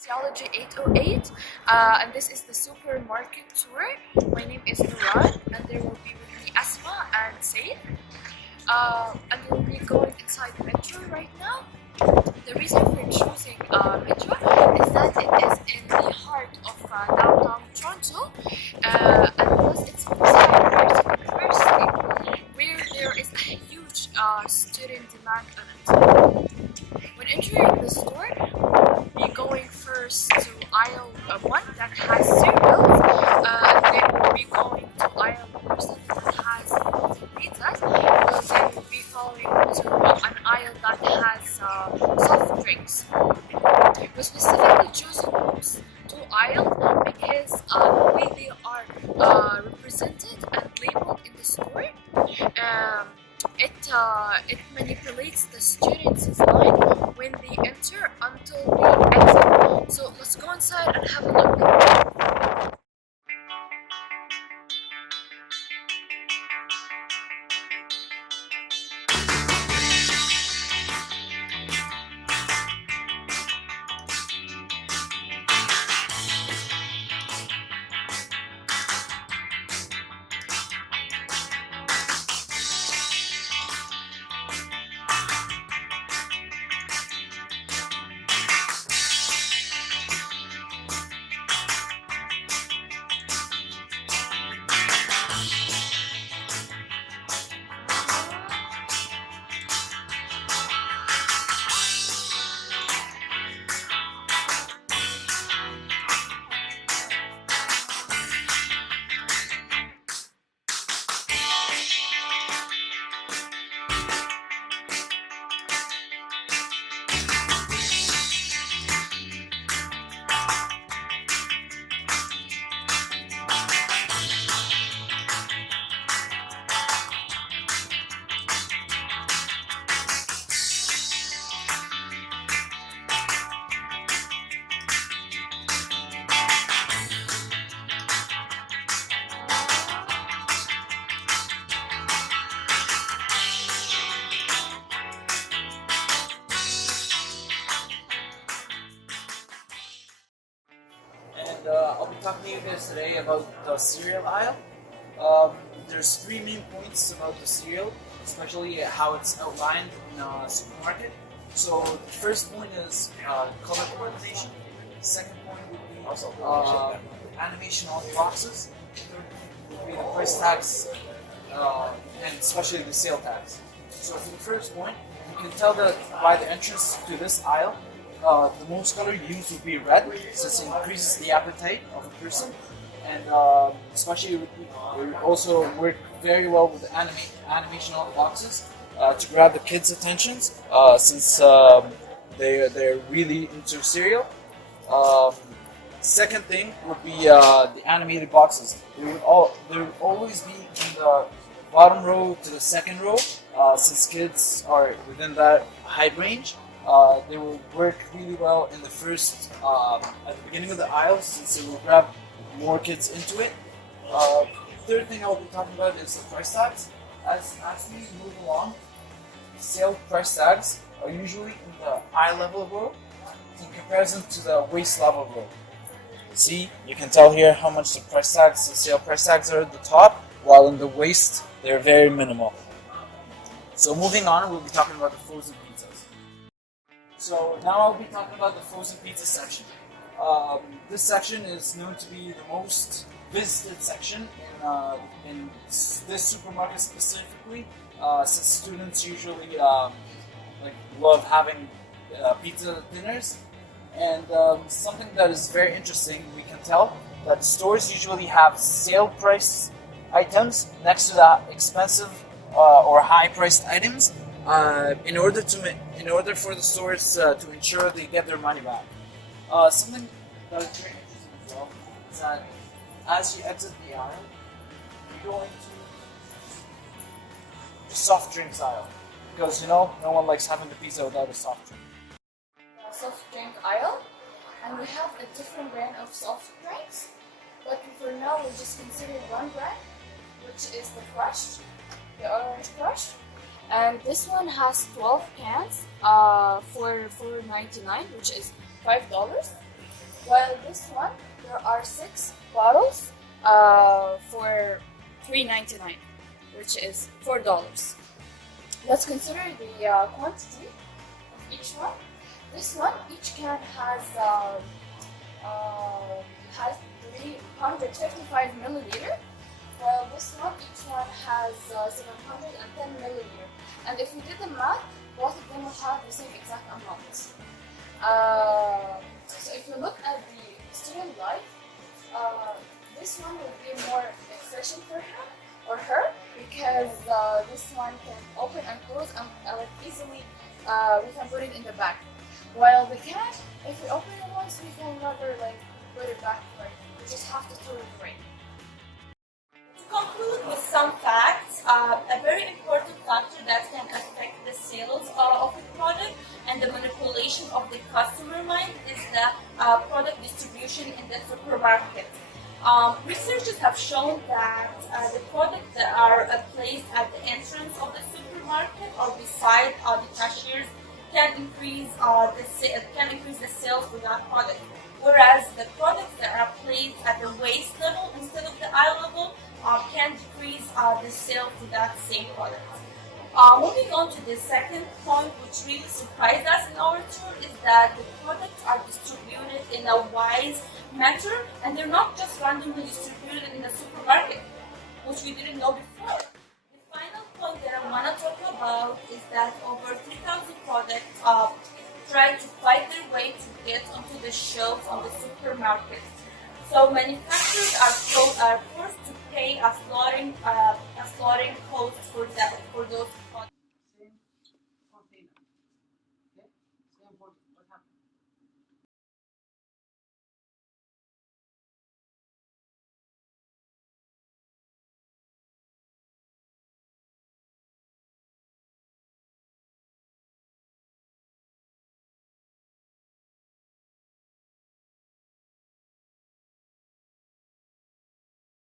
Sociology 808, and this is the supermarket tour. My name is Nuran, and there will be with me Asma and Saif. And we'll be going inside Metro right now. The reason for choosing Metro is that it is in the heart of downtown Toronto, and plus it's beside University University, where there is a huge student demand on it. When entering the store, we'll be going first to aisle 1 that has cereals, and then we'll be going to aisle number 7 that has frozen pizzas. We'll then be following to an aisle that has soft drinks. We specifically chosen those two aisles because the way they are represented and labeled in the store, it manipulates the students' mind when they enter until they exit. So let's go inside and have a look. I'll be talking to you guys today about the cereal aisle. There's three main points about the cereal, especially how it's outlined in a supermarket. So the first point is color coordination. The second point would be animation on the boxes. The third point would be the price tags, and especially the sale tags. So for the first point, you can tell that by the entrance to this aisle, the most color used would be red, since it increases the appetite of a person, and especially it would also work very well with the animation on the boxes to grab the kids' attentions, since they're really into cereal. Second thing would be the animated boxes. They would always be in the bottom row to the second row, since kids are within that height range. They will work really well in the first, at the beginning of the aisle, since it will grab more kids into it. Third thing I will be talking about is the price tags. As we move along, sale price tags are usually in the eye level row in comparison to the waist level row. See, you can tell here how much the sale price tags are at the top, while in the waist they're very minimal. So moving on, we'll be talking about the frozen pizzas. So now I'll be talking about the frozen pizza section. This section is known to be the most visited section in this supermarket specifically, since students usually love having pizza dinners. And something that is very interesting, we can tell that stores usually have sale price items next to the expensive or high-priced items, in order for the stores to ensure they get their money back. Something that is very interesting as well is that as you exit the aisle, you go into the soft drinks aisle, because no one likes having the pizza without a soft drink. Soft drink aisle, and we have a different brand of soft drinks, but for now we'll just consider one brand, which is the orange crush, and this one has 12 cans for $4.99, which is $5. While this one, there are 6 bottles for $3.99, which is $4. Let's consider the quantity of each one. This one, each can has 355 milliliter, while this one, each one has 710 milliliter. And if we did the math, both of them will have the same exact amount. So if you look at the student life, this one will be more efficient for him or her, because this one can open and close and like easily we can put it in the bag. While the can, if we open it once, we can never like put it back. Like we just have to throw it away. To conclude with some facts, a very important factor that can affect the sales of the product and the manipulation of the customer mind is the product distribution in the supermarket. Researchers have shown that the products that are placed at the entrance of the supermarket or beside the cashiers can increase the sales for that product, whereas the products that are placed at the waist level instead of the eye level can decrease the sales to that same product. Moving on to the second point, which really surprised us in our tour, is that the products are distributed in a wise manner, and they're not just randomly distributed in the supermarket, which we didn't know before. The final point that I want to talk about is that over 3,000 products try to fight their way to get onto the shelves on the supermarket. So manufacturers are forced to pay a slaughtering cost for those